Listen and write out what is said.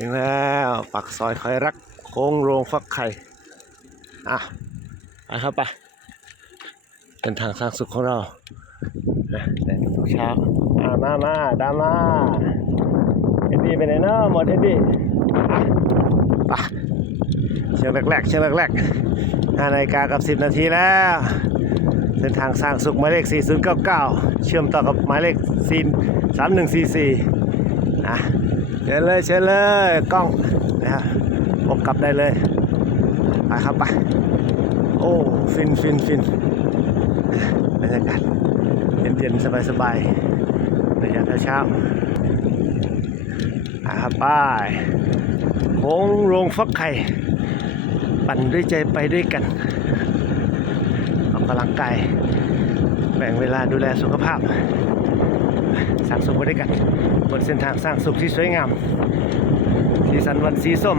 ถึงแล้วปักซอยคอยรักโค้งโรงฟักไข่ไปครับไปเป็นทางสร้างสุขของเราแต่ทุกเช้ามาดามาเอ็ดดี้ไปไหนเนาะหมดเอ็ดดี้ไปเชือกแรก5 นาฬิกากับ10 นาทีแล้วเส้นทางสร้างสุขหมายเลข4099เชื่อมต่อกับหมายเลข3144เชิญเลยกล้องนะครับผมกลับได้เลยไปครับไปโอ้ฟินบรรยากาศเย็นสบายในยามเช้าครับไปโค้งโรงฟักไข่ปั่นด้วยใจไปด้วยกันออกกำลังกายแบ่งเวลาดูแลสุขภาพสร้างสุขไปด้วยกันบนเส้นทางสร้างสุขที่สวยงามสีสันวันสีส้ม